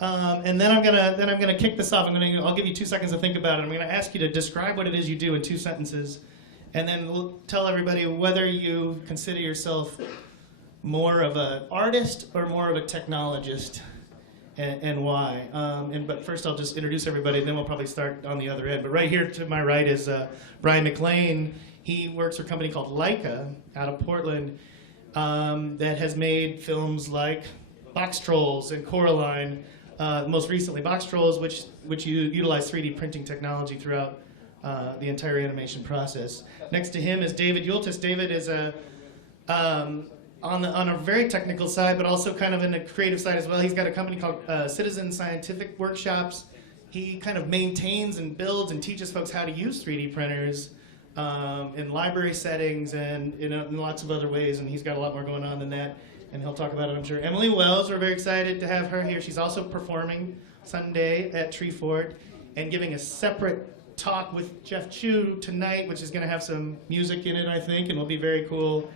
And then I'm gonna kick this off. I'll give you 2 seconds to think about it. I'm gonna ask you to describe what it is you do in 2 sentences, and then we'll tell everybody whether you consider yourself more of an artist or more of a technologist, and why. But first I'll just introduce everybody, and then we'll probably start on the other end. But right here to my right is Brian McLean. He works for a company called Laika out of Portland that has made films like Box Trolls and Coraline. Most recently, Box Trolls, which utilize 3D printing technology throughout the entire animation process. Next to him is David Ultis. David is on a very technical side, but also kind of in the creative side as well. He's got a company called Citizen Scientific Workshops. He kind of maintains and builds and teaches folks how to use 3D printers in library settings and in lots of other ways, and he's got a lot more going on than that, and he'll talk about it, I'm sure. Emily Wells, we're very excited to have her here. She's also performing Sunday at Treefort and giving a separate talk with Jeff Chu tonight, which is going to have some music in it, I think, and will be very cool.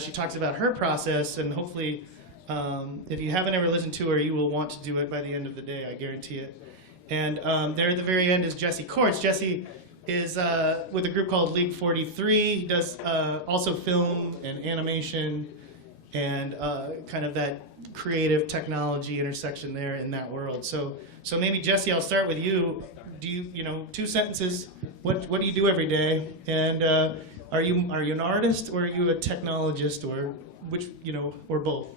She talks about her process, and hopefully, if you haven't ever listened to her, you will want to do it by the end of the day, I guarantee it. And there at the very end is Jesse Cordtz. Jesse is with a group called League 43. He does also film and animation and kind of that creative technology intersection there in that world. So maybe Jesse, I'll start with you. Do you 2 sentences? What do you do every day? And are you an artist, or are you a technologist, or which, or both?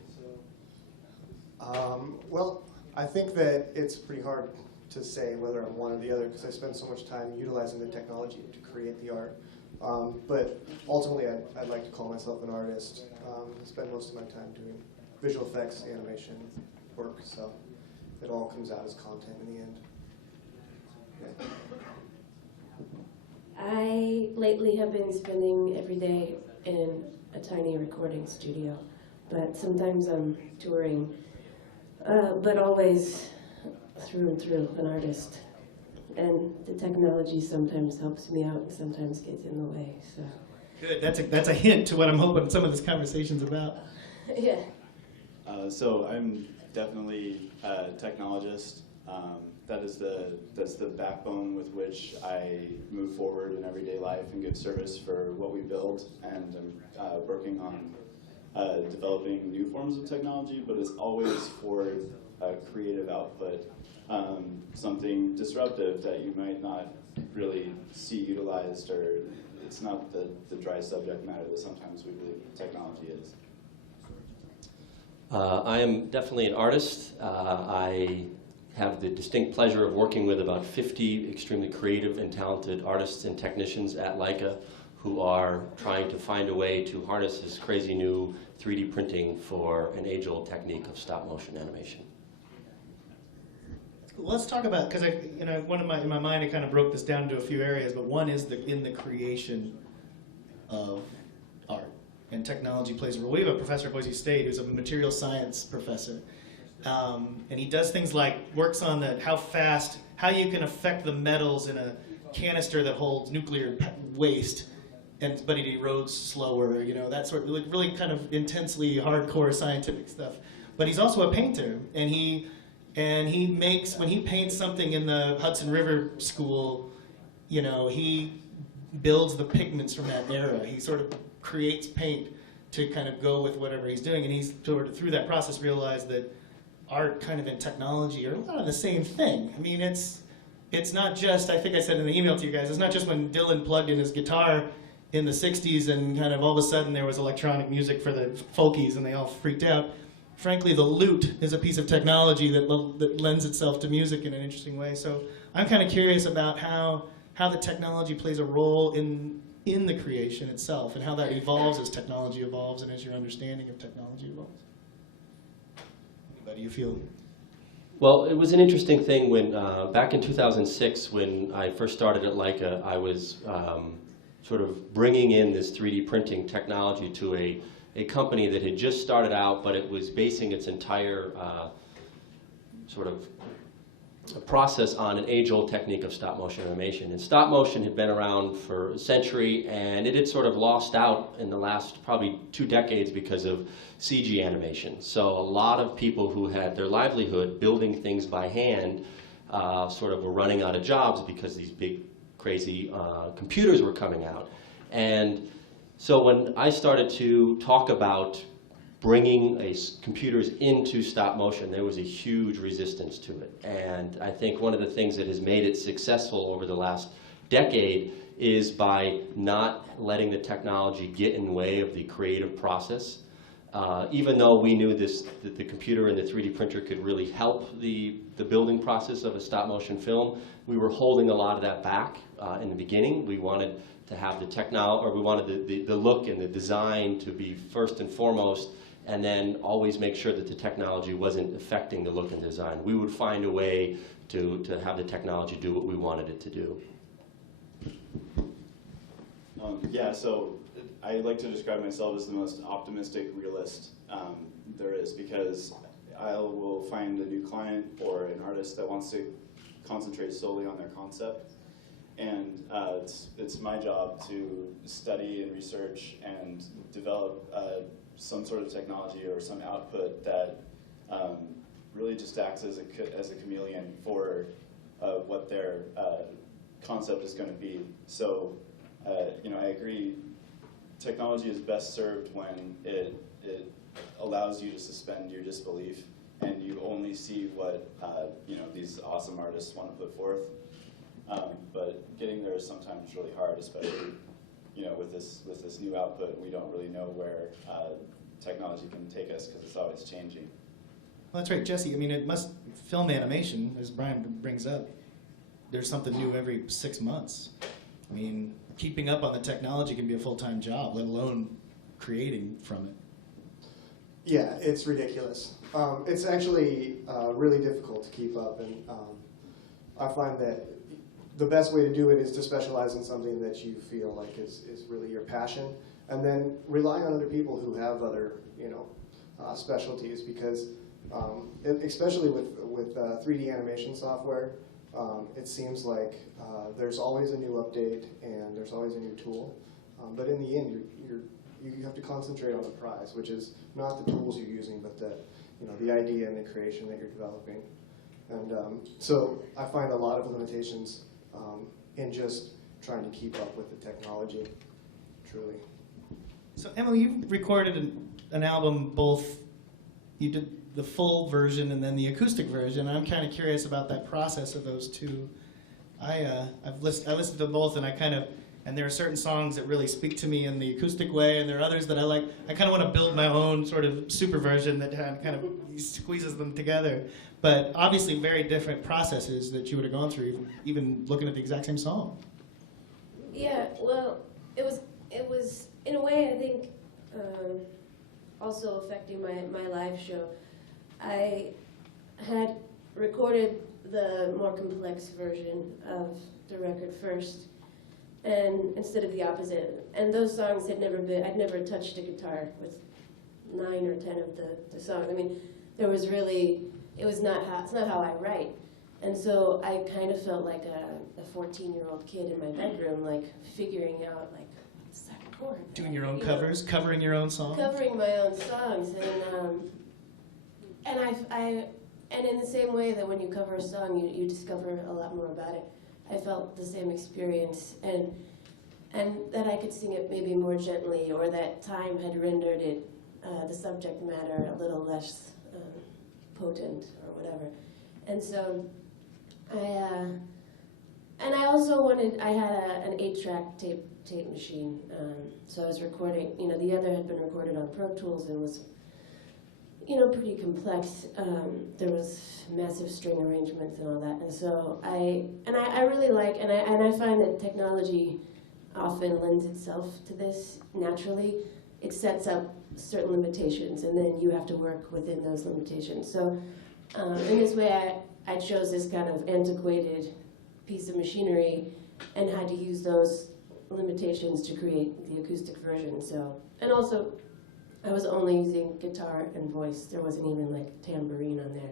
Well, I think that it's pretty hard to say whether I'm one or the other, because I spend so much time utilizing the technology to create the art. But ultimately, I'd like to call myself an artist. I spend most of my time doing visual effects, animation work, so it all comes out as content in the end. Yeah. I lately have been spending every day in a tiny recording studio, but sometimes I'm touring, but always through and through an artist. And the technology sometimes helps me out and sometimes gets in the way. So. Good. That's a hint to what I'm hoping some of this conversation's about. Yeah. So I'm definitely a technologist. That's the backbone with which I move forward in everyday life and give service for what we build. And I'm working on developing new forms of technology, but it's always for a creative output. Something disruptive that you might not really see utilized, or it's not the dry subject matter that sometimes we believe technology is. I am definitely an artist. I have the distinct pleasure of working with about 50 extremely creative and talented artists and technicians at Laika who are trying to find a way to harness this crazy new 3D printing for an age-old technique of stop-motion animation. Let's talk about, because in my mind I kind of broke this down into a few areas, but one is in the creation of art, and technology plays a role. We have a professor at Boise State who's a material science professor, and he does things like works on how you can affect the metals in a canister that holds nuclear waste, but it erodes slower, that sort of really kind of intensely hardcore scientific stuff. But he's also a painter, and he makes, when he paints something in the Hudson River School, he builds the pigments from that era. He sort of creates paint to kind of go with whatever he's doing, and he's sort of through that process realized that art kind of and technology are a lot of the same thing. I mean, it's not just, I think I said in the email to you guys, it's not just when Dylan plugged in his guitar in the 60s and kind of all of a sudden there was electronic music for the folkies and they all freaked out. Frankly, the lute is a piece of technology that lends itself to music in an interesting way. So I'm kind of curious about how the technology plays a role in the creation itself, and how that evolves as technology evolves and as your understanding of technology evolves. Anybody you feel? Well, it was an interesting thing when, back in 2006, when I first started at Laika, I was sort of bringing in this 3D printing technology to a company that had just started out, but it was basing its entire sort of a process on an age-old technique of stop-motion animation. And stop-motion had been around for a century, and it had sort of lost out in the last probably 2 decades because of CG animation. So a lot of people who had their livelihood building things by hand sort of were running out of jobs because these big, crazy computers were coming out. And so when I started to talk about bringing computers into stop motion, there was a huge resistance to it. And I think one of the things that has made it successful over the last decade is by not letting the technology get in the way of the creative process. Even though we knew that the computer and the 3D printer could really help the building process of a stop motion film, we were holding a lot of that back in the beginning. We wanted to have the technology, or we wanted the look and the design to be first and foremost, and then always make sure that the technology wasn't affecting the look and design. We would find a way to have the technology do what we wanted it to do. Yeah, so I like to describe myself as the most optimistic realist there is, because I will find a new client or an artist that wants to concentrate solely on their concept. And it's my job to study and research and develop some sort of technology or some output that really just acts as a chameleon for what their concept is going to be. So, I agree. Technology is best served when it allows you to suspend your disbelief, and you only see what these awesome artists want to put forth. But getting there is sometimes really hard, especially with this new output. We don't really know where technology can take us because it's always changing. Well, that's right, Jesse. I mean, film animation, as Brian brings up, there's something new every 6 months. I mean, keeping up on the technology can be a full-time job, let alone creating from it. Yeah, it's ridiculous. It's actually really difficult to keep up, and I find that the best way to do it is to specialize in something that you feel like is really your passion, and then rely on other people who have other specialties, because especially with 3D animation software, it seems like there's always a new update and there's always a new tool, but in the end you have to concentrate on the prize, which is not the tools you're using, but the idea and the creation that you're developing. And so I find a lot of limitations in just trying to keep up with the technology, truly. So Emily, you recorded an album, both, you did the full version and then the acoustic version. I'm kind of curious about that process of those two. I listened to both, and there are certain songs that really speak to me in the acoustic way, and there are others that I like. I kind of want to build my own sort of super version that kind of squeezes them together. But obviously very different processes that you would have gone through, even looking at the exact same song. Yeah, well, it was in a way, I think, also affecting my live show. I had recorded the more complex version of the record first, and instead of the opposite. And those songs I'd never touched a guitar with 9 or 10 of the songs. I mean, it's not how I write. And so I kind of felt like a 14-year-old kid in my bedroom, like figuring out like what's the second chord. Doing your own covers, covering your own songs. Covering my own songs, and in the same way that when you cover a song, you discover a lot more about it. I felt the same experience, and that I could sing it maybe more gently, or that time had rendered it, the subject matter, a little less potent or whatever. And so I also wanted, I had an 8-track tape machine, so I was recording, the other had been recorded on Pro Tools and was, pretty complex. There was massive string arrangements and all that, and so I really like, and I find that technology often lends itself to this naturally. It sets up certain limitations, and then you have to work within those limitations. So in this way, I chose this kind of antiquated piece of machinery and had to use those limitations to create the acoustic version. So, and also, I was only using guitar and voice. There wasn't even like tambourine on there,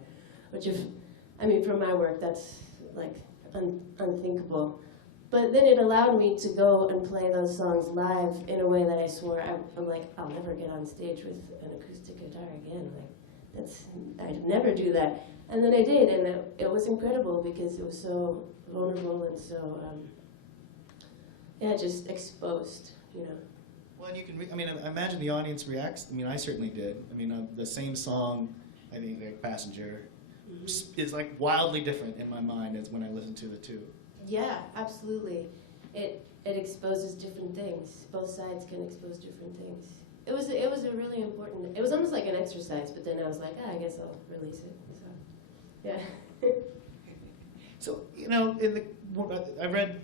which I mean, for my work, that's like unthinkable. But then it allowed me to go and play those songs live in a way that I swore I'm like, I'll never get on stage with an acoustic guitar again. Like, I'd never do that. And then I did, and it was incredible because it was so vulnerable and so, yeah, just exposed, you know. Well, and you can, I mean, I imagine the audience reacts. I mean, I certainly did. I mean, the same song, I think, like Passenger, is like wildly different in my mind as when I listen to the two. Yeah, absolutely. It exposes different things. Both sides can expose different things. It was a really important. It was almost like an exercise, but then I was like, I guess I'll release it. So, yeah. So, you know, I read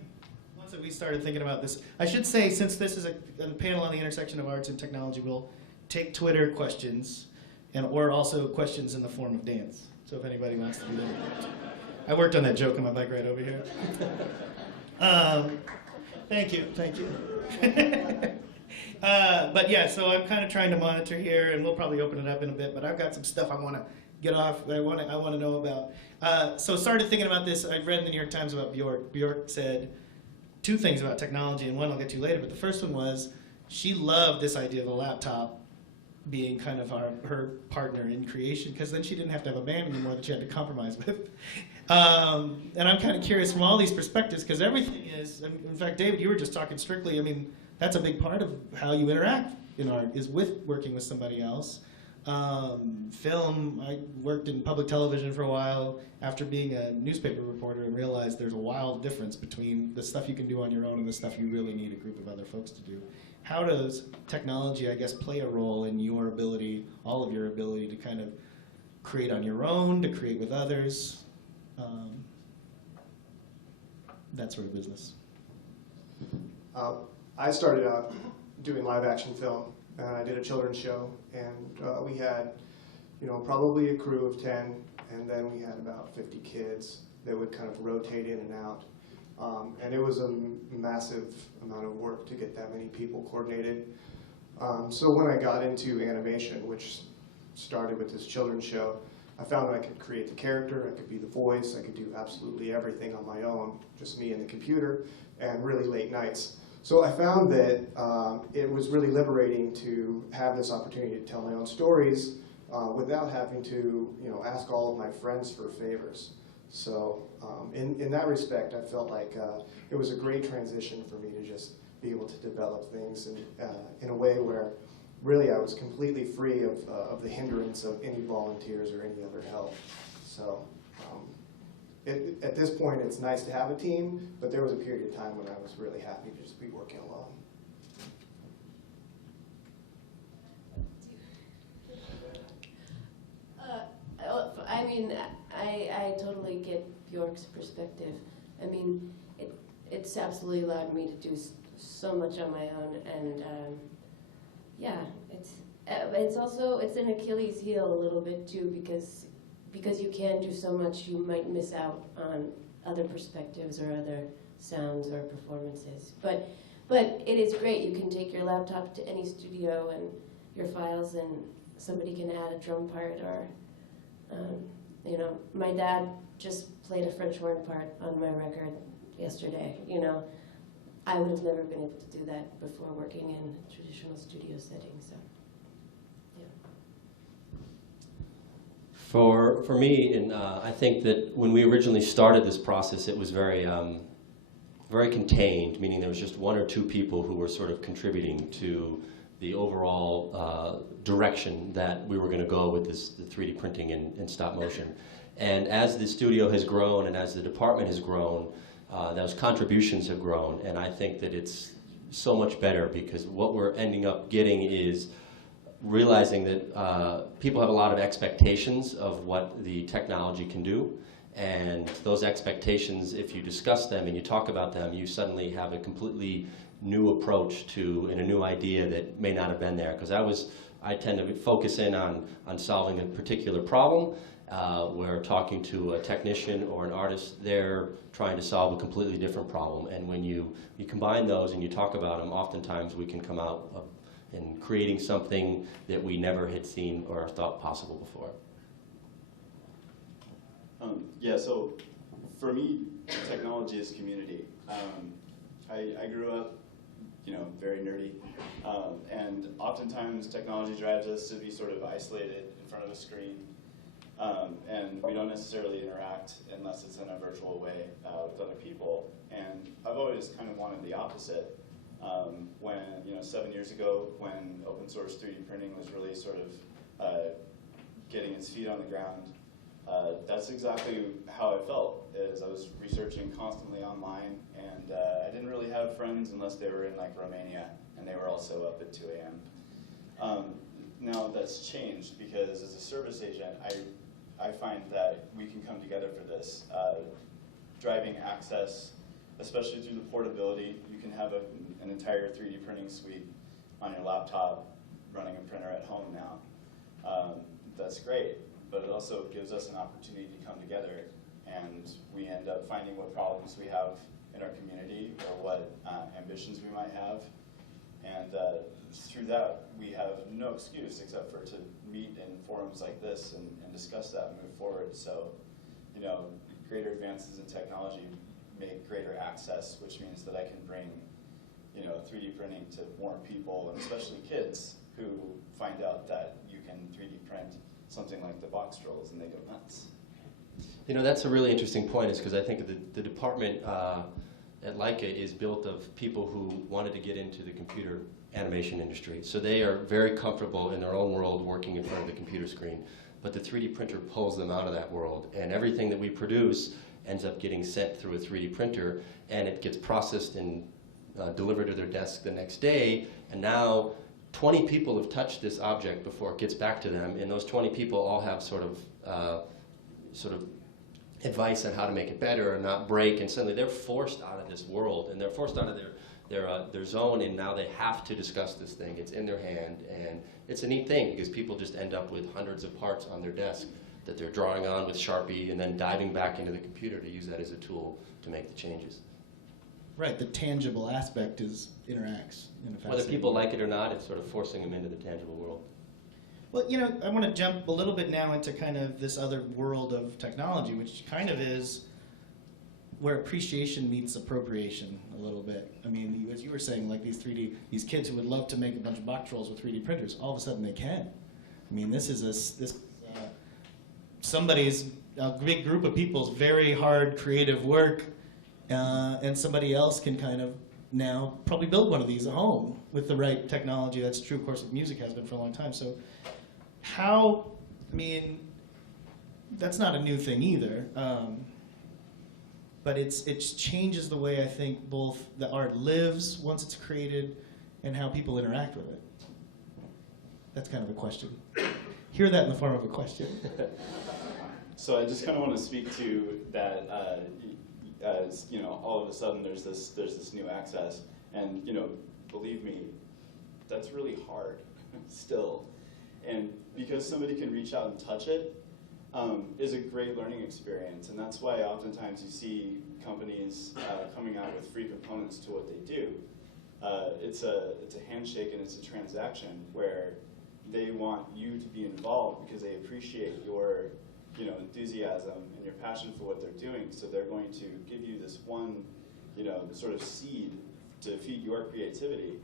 once that we started thinking about this. I should say, since this is a panel on the intersection of arts and technology, we'll take Twitter questions or also questions in the form of dance. So if anybody wants to do that. I worked on that joke on my bike ride over here. Thank you. But yeah, so I'm kind of trying to monitor here, and we'll probably open it up in a bit. But I've got some stuff I want to get off. I want to know about. So started thinking about this. I read in the New York Times about Bjork. Bjork said two things about technology, and one I'll get to later. But the first one was she loved this idea of the laptop being kind of her partner in creation, because then she didn't have to have a band anymore that she had to compromise with. And I'm kind of curious from all these perspectives, because everything is, in fact, David, you were just talking strictly, I mean, that's a big part of how you interact in art, is with working with somebody else. Film, I worked in public television for a while after being a newspaper reporter and realized there's a wild difference between the stuff you can do on your own and the stuff you really need a group of other folks to do. How does technology, I guess, play a role in your ability, all of your ability to kind of create on your own, to create with others, that sort of business? I started out doing live action film, and I did a children's show, and we had, you know, probably a crew of 10, and then we had about 50 kids that would kind of rotate in and out. And it was a massive amount of work to get that many people coordinated. So when I got into animation, which started with this children's show, I found that I could create the character, I could be the voice, I could do absolutely everything on my own, just me and the computer, and really late nights. So I found that it was really liberating to have this opportunity to tell my own stories without having to, you know, ask all of my friends for favors. So in that respect, I felt like it was a great transition for me to just be able to develop things in a way where really I was completely free of the hindrance of any volunteers or any other help. So at this point, it's nice to have a team, but there was a period of time when I was really happy to just be working alone. I mean, I totally get Bjork's perspective. I mean, it's absolutely allowed me to do so much on my own, and yeah, it's also, it's an Achilles heel a little bit too, because you can do so much, you might miss out on other perspectives or other sounds or performances. But it is great. You can take your laptop to any studio and your files, and somebody can add a drum part, or you know, my dad just played a French horn part on my record yesterday. You know, I would have never been able to do that before working in traditional studio settings. So, yeah. For me, and I think that when we originally started this process, it was very very contained, meaning there was just one or two people who were sort of contributing to the overall direction that we were going to go with this, the 3D printing and stop motion. And as the studio has grown and as the department has grown, those contributions have grown, and I think that it's so much better, because what we're ending up getting is realizing that people have a lot of expectations of what the technology can do, and those expectations, if you discuss them and you talk about them, you suddenly have a completely new approach to and a new idea that may not have been there. Because I tend to focus in on solving a particular problem, where talking to a technician or an artist, they're trying to solve a completely different problem. And when you combine those and you talk about them, oftentimes we can come out in creating something that we never had seen or thought possible before. Yeah, so for me, technology is community. I grew up, very nerdy, and oftentimes technology drives us to be sort of isolated in front of a screen, and we don't necessarily interact unless it's in a virtual way with other people. And I've always kind of wanted the opposite. When 7 years ago, when open source 3D printing was really sort of getting its feet on the ground, that's exactly how I felt. Is I was researching constantly online, and I didn't really have friends unless they were in like Romania, and they were also up at 2 a.m. Now that's changed because as a service agent, I find that we can come together for this. Driving access, especially through the portability, you can have an entire 3D printing suite on your laptop running a printer at home now. That's great, but it also gives us an opportunity to come together, and we end up finding what problems we have in our community or what ambitions we might have. And through that, we have no excuse except for to meet in forums like this and discuss that and move forward. So, greater advances in technology make greater access, which means that I can bring 3D printing to more people, and especially kids who find out that you can 3D print something like the box trolls and they go nuts. That's a really interesting point, is because I think the department at Laika is built of people who wanted to get into the computer animation industry. So they are very comfortable in their own world working in front of the computer screen. But the 3D printer pulls them out of that world, and everything that we produce ends up getting sent through a 3D printer, and it gets processed and delivered to their desk the next day. And now 20 people have touched this object before it gets back to them, and those 20 people all have sort of advice on how to make it better and not break, and suddenly they're forced out of this world, and they're forced out of their zone, and now they have to discuss this thing. It's in their hand, and it's a neat thing because people just end up with hundreds of parts on their desk that they're drawing on with Sharpie and then diving back into the computer to use that as a tool to make the changes. Right, the tangible aspect interacts in a fascinating Whether people way. like it or not, it's sort of forcing them into the tangible world. Well, I want to jump a little bit now into kind of this other world of technology, which kind of is where appreciation meets appropriation a little bit. I mean, as you were saying, like these kids who would love to make a bunch of box trolls with 3D printers, all of a sudden they can. I mean, this is somebody's, a big group of people's very hard creative work, and somebody else can kind of now probably build one of these at home with the right technology. That's true, of course, with music has been for a long time. So that's not a new thing either. But it changes the way I think both the art lives once it's created and how people interact with it. That's kind of a question. Hear that in the form of a question. So I just kind of want to speak to that. As all of a sudden there's this new access, and believe me, that's really hard still. And because somebody can reach out and touch it, is a great learning experience, and that's why oftentimes you see companies coming out with free components to what they do. It's a handshake and it's a transaction where they want you to be involved because they appreciate your enthusiasm and your passion for what they're doing. So they're going to give you this one sort of seed to feed your creativity.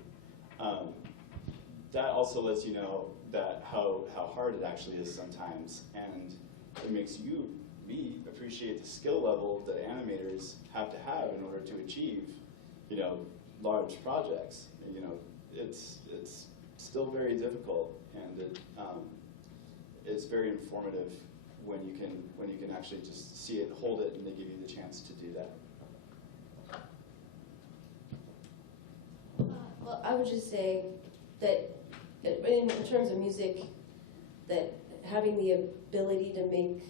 That also lets you know that how hard it actually is sometimes, and it makes me appreciate the skill level that animators have to have in order to achieve, large projects. It's still very difficult, and it's very informative when you can actually just see it, hold it, and they give you the chance to do that. Well, I would just say that in terms of music, that having the ability to make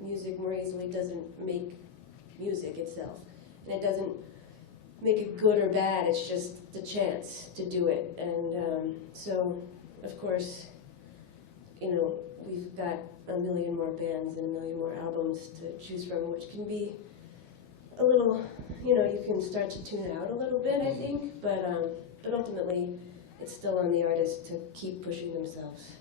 music more easily doesn't make music itself. And it doesn't make it good or bad, it's just the chance to do it. And so, of course, we've got a million more bands and a million more albums to choose from, which can be a little, you can start to tune it out a little bit, I think, but ultimately, it's still on the artist to keep pushing themselves.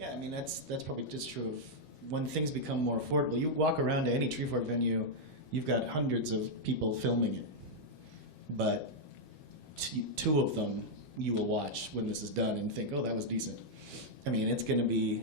Yeah, I mean, that's probably just true of when things become more affordable, you walk around to any Treefort venue, you've got hundreds of people filming it, but two of them you will watch when this is done and think, oh, that was decent. I mean, it's going to be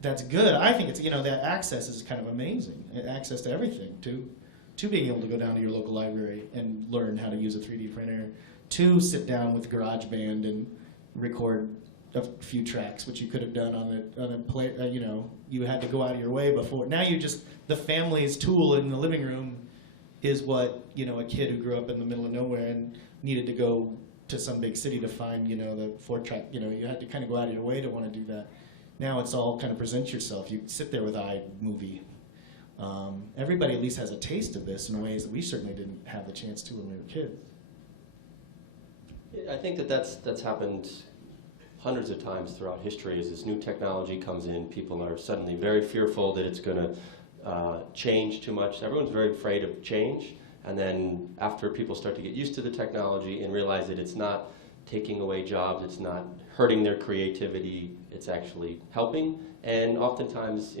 that's good. I think it's, that access is kind of amazing. Access to everything, to being able to go down to your local library and learn how to use a 3D printer, to sit down with GarageBand and record a few tracks, which you could have done on a play. You had to go out of your way before. Now the family's tool in the living room is what a kid who grew up in the middle of nowhere and needed to go to some big city to find the 4-track. You had to kind of go out of your way to want to do that. Now it's all kind of present yourself. You sit there with iMovie. Everybody at least has a taste of this in ways that we certainly didn't have the chance to when we were kids. I think that's happened hundreds of times throughout history. As this new technology comes in, people are suddenly very fearful that it's going to change too much. Everyone's very afraid of change, and then after people start to get used to the technology and realize that it's not taking away jobs, it's not hurting their creativity, it's actually helping. And oftentimes,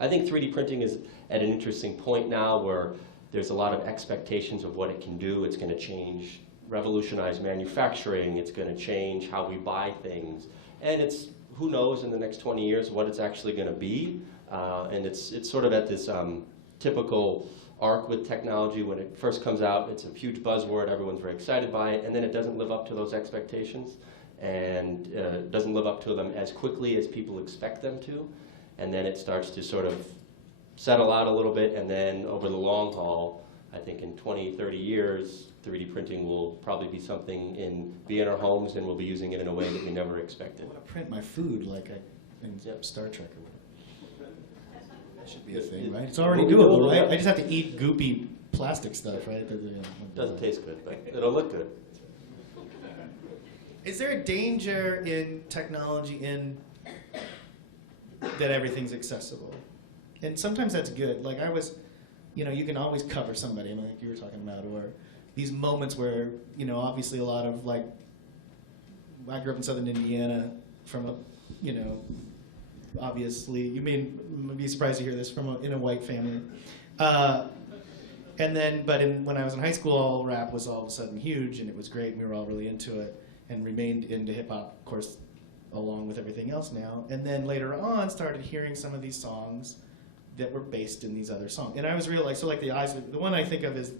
I think 3D printing is at an interesting point now where there's a lot of expectations of what it can do. It's going to change, revolutionize manufacturing, it's going to change how we buy things. And it's, who knows in the next 20 years what it's actually going to be. And it's sort of at this typical arc with technology. When it first comes out, it's a huge buzzword, everyone's very excited by it, and then it doesn't live up to those expectations, and doesn't live up to them as quickly as people expect them to, and then it starts to sort of settle out a little bit, and then over the long haul, I think in 20, 30 years, 3D printing will probably be in our homes, and we'll be using it in a way that we never expected. I want to print my food like in Star Trek or whatever. That should be a thing, right? It's already doable, right? I just have to eat goopy plastic stuff, right? Doesn't taste good, but it'll look good. Is there a danger in technology that everything's accessible? And sometimes that's good. Like you can always cover somebody, like you were talking about, or these moments where, obviously a lot of I grew up in Southern Indiana from obviously, you may be surprised to hear this in a white family. When I was in high school, all rap was all of a sudden huge, and it was great, and we were all really into it, and remained into hip hop, of course, along with everything else now. And then later on, started hearing some of these songs that were based in these other songs. And I was realizing, the one I think of is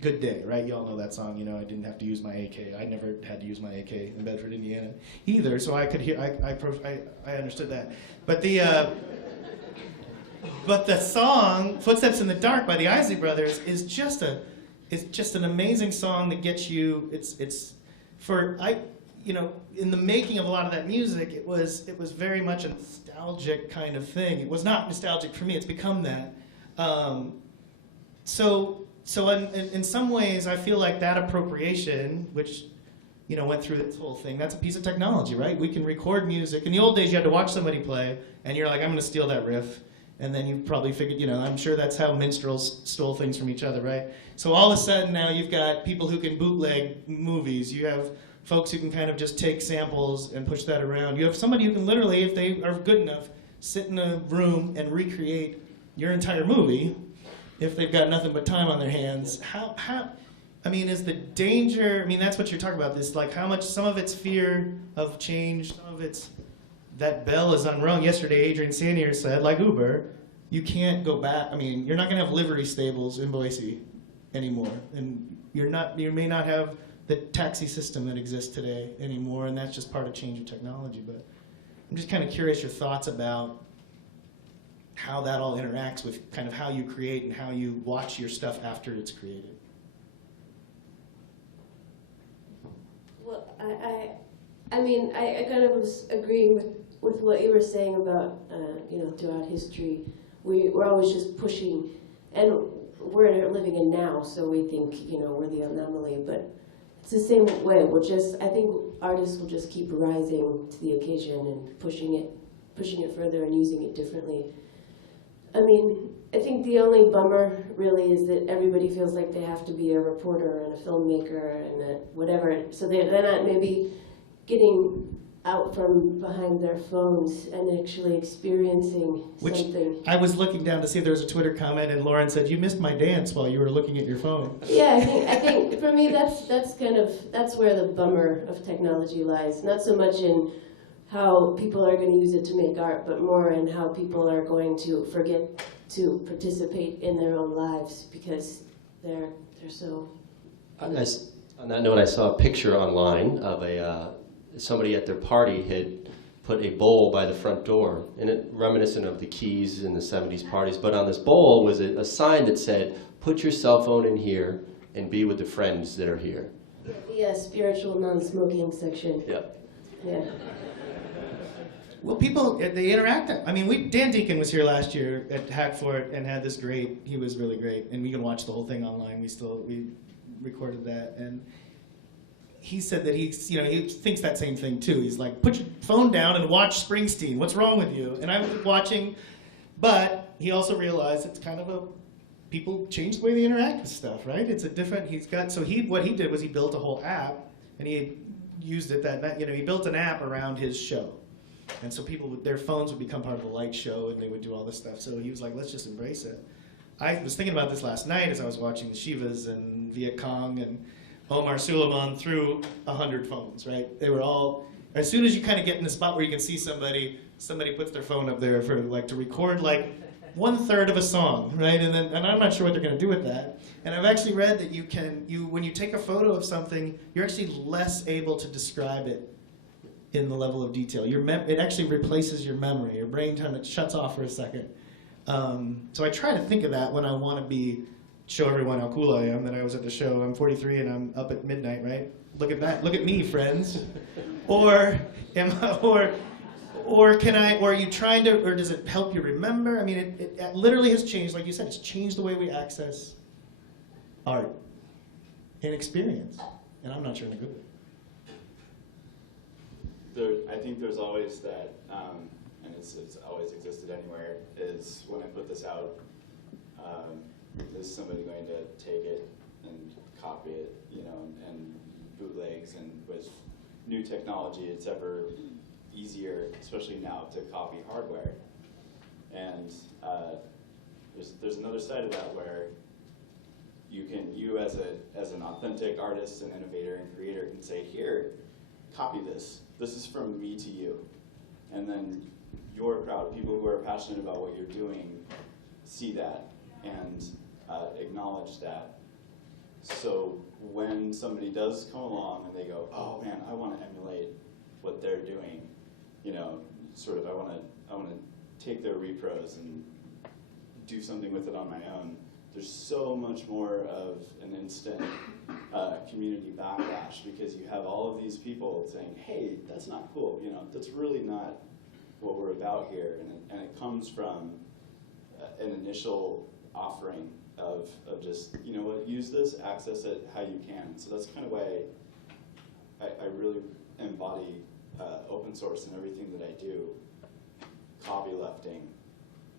Good Day, right? You all know that song. I didn't have to use my AK. I never had to use my AK in Bedford, Indiana, either. So I could hear. I understood that. But the song "Footsteps in the Dark" by the Isley Brothers is just an amazing song that gets you. In the making of a lot of that music, it was very much a nostalgic kind of thing. It was not nostalgic for me. It's become that. So in some ways, I feel like that appropriation, which went through this whole thing, that's a piece of technology, right? We can record music. In the old days, you had to watch somebody play, and you're like, I'm going to steal that riff. And then you probably figured, I'm sure that's how minstrels stole things from each other, right? So all of a sudden now you've got people who can bootleg movies. You have folks who can kind of just take samples and push that around. You have somebody who can literally, if they are good enough, sit in a room and recreate your entire movie if they've got nothing but time on their hands. Is the danger, that's what you're talking about, this, how much, some of it's fear of change, some of it's that bell is unrung. Yesterday, Adrian Sanier said, like Uber, you can't go back. You're not going to have livery stables in Boise anymore. And you may not have the taxi system that exists today anymore, and that's just part of changing technology. But I'm just kind of curious your thoughts about how that all interacts with kind of how you create and how you watch your stuff after it's created. Well, I kind of was agreeing with what you were saying about, throughout history, we're always just pushing, and we're living in now, so we think, we're the anomaly, but it's the same way. I think artists will just keep rising to the occasion and pushing it further and using it differently. I think the only bummer really is that everybody feels like they have to be a reporter and a filmmaker and whatever, so they're not maybe getting out from behind their phones and actually experiencing something. I was looking down to see if there was a Twitter comment, and Lauren said, "You missed my dance while you were looking at your phone." Yeah, I think for me that's where the bummer of technology lies. Not so much in how people are going to use it to make art, but more in how people are going to forget to participate in their own lives because they're so. On that note, I saw a picture online of somebody at their party had put a bowl by the front door, and it reminiscent of the Keys in the 70s parties. But on this bowl was a sign that said, "Put your cell phone in here and be with the friends that are here." The spiritual non-smoking section. Yep. Yeah. Well, people, they interact. I mean, Dan Deacon was here last year at Hackfort and had this he was really great, and we can watch the whole thing online. We recorded that, and he said that he thinks that same thing too. He's like, put your phone down and watch Springsteen. What's wrong with you? And I was watching, but he also realized it's kind of people change the way they interact with stuff, right? It's a different, what he did was he built a whole app, and he used it he built an app around his show. And so their phones would become part of the light show, and they would do all this stuff. So he was like, let's just embrace it. I was thinking about this last night as I was watching the Shivas and Viet Cong and Omar Suleiman through 100 phones, right? They were all, as soon as you kind of get in the spot where you can see somebody puts their phone up there for to record 1/3 of a song, right? And I'm not sure what they're going to do with that. And I've actually read that when you take a photo of something, you're actually less able to describe it in the level of detail. It actually replaces your memory. Your brain it shuts off for a second. So I try to think of that when I want to show everyone how cool I am, that I was at the show. I'm 43 and I'm up at midnight, right? Look at that. Look at me, friends. Or are you trying to, or does it help you remember? I mean, it literally has changed, like you said, it's changed the way we access art and experience. And I'm not sure in a good way. I think there's always that, and it's always existed anywhere, is when I put this out, is somebody going to take it and copy it, and bootlegs, and with new technology, it's ever easier, especially now, to copy hardware. And there's another side of that where you as an authentic artist and innovator and creator can say, here, copy this. This is from me to you. And then your crowd, people who are passionate about what you're doing, see that and acknowledge that. So when somebody does come along and they go, oh man, I want to emulate what they're doing, I want to take their repros and do something with it on my own. There's so much more of an instant community backlash, because you have all of these people saying, hey, that's not cool, that's really not what we're about here. And it comes from an initial offering of just, use this, access it how you can. So that's kind of why I really embody open source in everything that I do, copylefting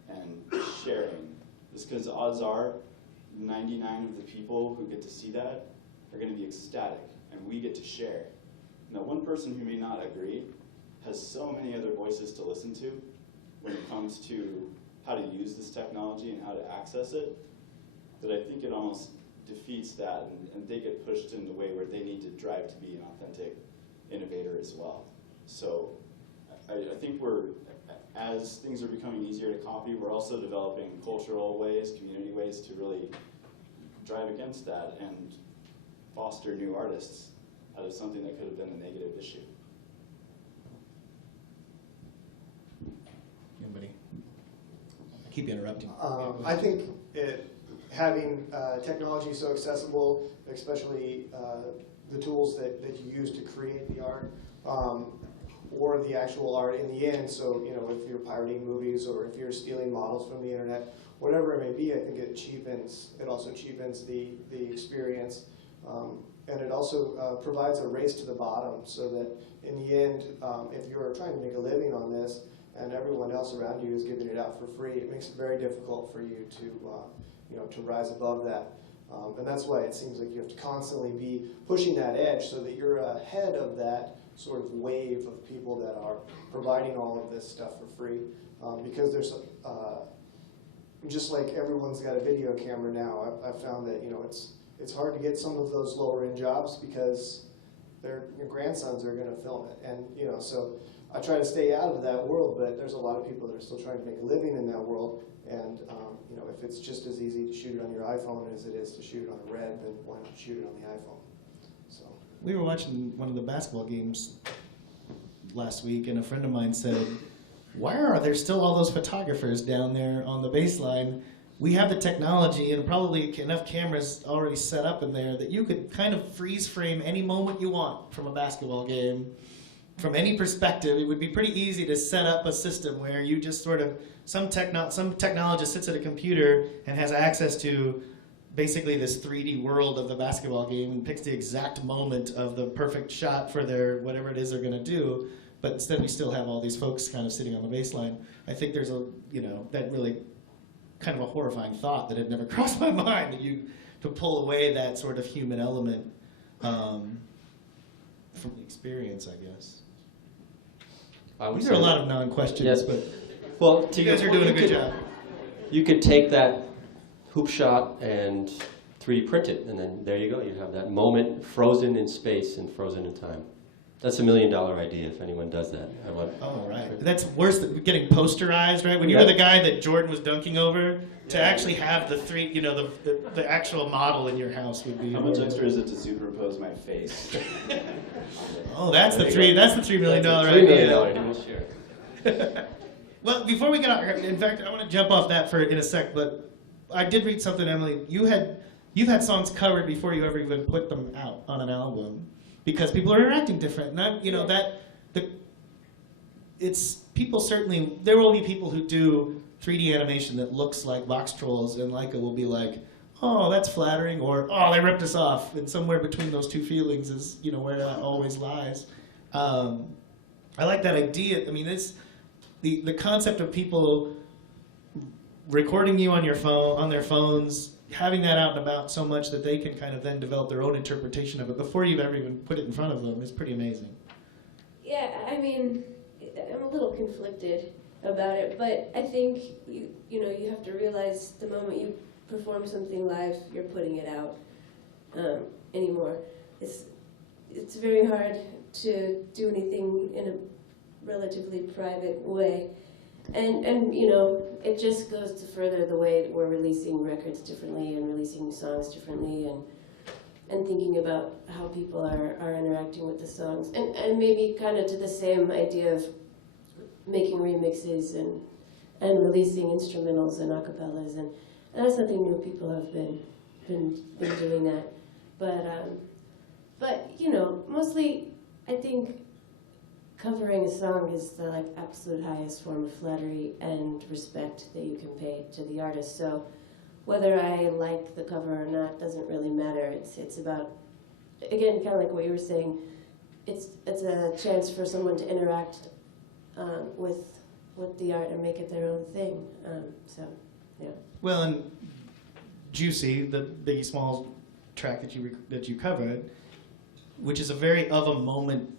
and sharing. Just because odds are 99 of the people who get to see that are going to be ecstatic, and we get to share. Now, one person who may not agree has so many other voices to listen to when it comes to how to use this technology and how to access it, that I think it almost defeats that, and they get pushed in the way where they need to drive to be an authentic innovator as well. So I think as things are becoming easier to copy, we're also developing cultural ways, community ways to really drive against that and foster new artists out of something that could have been a negative issue. Anybody? I keep interrupting. I think having technology so accessible, especially the tools that you use to create the art, or the actual art in the end, so if you're pirating movies or if you're stealing models from the internet, whatever it may be, I think it also cheapens the experience. And it also provides a race to the bottom, so that in the end, if you're trying to make a living on this and everyone else around you is giving it out for free, it makes it very difficult for you to rise above that. And that's why it seems like you have to constantly be pushing that edge so that you're ahead of that sort of wave of people that are providing all of this stuff for free, because there's just like everyone's got a video camera now. I've found that it's hard to get some of those lower end jobs because your grandsons are going to film it, and so I try to stay out of that world. But there's a lot of people that are still trying to make a living in that world, and if it's just as easy to shoot it on your iPhone as it is to shoot it on a Red, then why not shoot it on the iPhone? So We were watching one of the basketball games last week, and a friend of mine said, "Why are there still all those photographers down there on the baseline? We have the technology and probably enough cameras already set up in there that you could kind of freeze frame any moment you want from a basketball game. From any perspective, it would be pretty easy to set up a system where you just sort of, some technologist sits at a computer and has access to basically this 3D world of the basketball game and picks the exact moment of the perfect shot for their whatever it is they're going to do. But instead we still have all these folks kind of sitting on the baseline. I think there's that really kind of a horrifying thought that had never crossed my mind, that to pull away that sort of human element from the experience, I guess. These are a lot of non-questions, Yes. but Well, you guys are doing a good job. You could take that hoop shot and 3D print it, and then there you go. You have that moment frozen in space and frozen in time. That's $1 million idea if anyone does that. Oh, right. That's worse than getting posterized, right? When you were the guy that Jordan was dunking over, to actually have the actual model in your house would be. How much extra is it to superimpose my face? Oh, that's the $3 million $3 idea. million sure. Well, before we get out, in fact, I want to jump off that in a sec, but I did read something, Emily. You've had songs covered before you ever even put them out on an album, because people are interacting different. And it's people certainly, there will be people who do 3D animation that looks like box trolls, and Laika will be like, oh, that's flattering, or oh, they ripped us off. And somewhere between those two feelings is where that always lies. I like that idea. I mean, it's the concept of people recording you on their phones, having that out and about so much that they can kind of then develop their own interpretation of it before you've ever even put it in front of them is pretty amazing. Yeah, I mean, I'm a little conflicted about it, but I think you have to realize the moment you perform something live, you're putting it out anymore. It's very hard to do anything in a relatively private way. And it just goes to further the way we're releasing records differently and releasing songs differently and thinking about how people are interacting with the songs. And maybe kind of to the same idea of making remixes and releasing instrumentals and acapellas. And that's something new. People have been doing that. But mostly I think covering a song is the absolute highest form of flattery and respect that you can pay to the artist. So whether I like the cover or not doesn't really matter. It's about, again, kind of like what you were saying, it's a chance for someone to interact with the art and make it their own thing. So, yeah. Well, and Juicy, the Biggie Smalls track that you covered, which is a very of a moment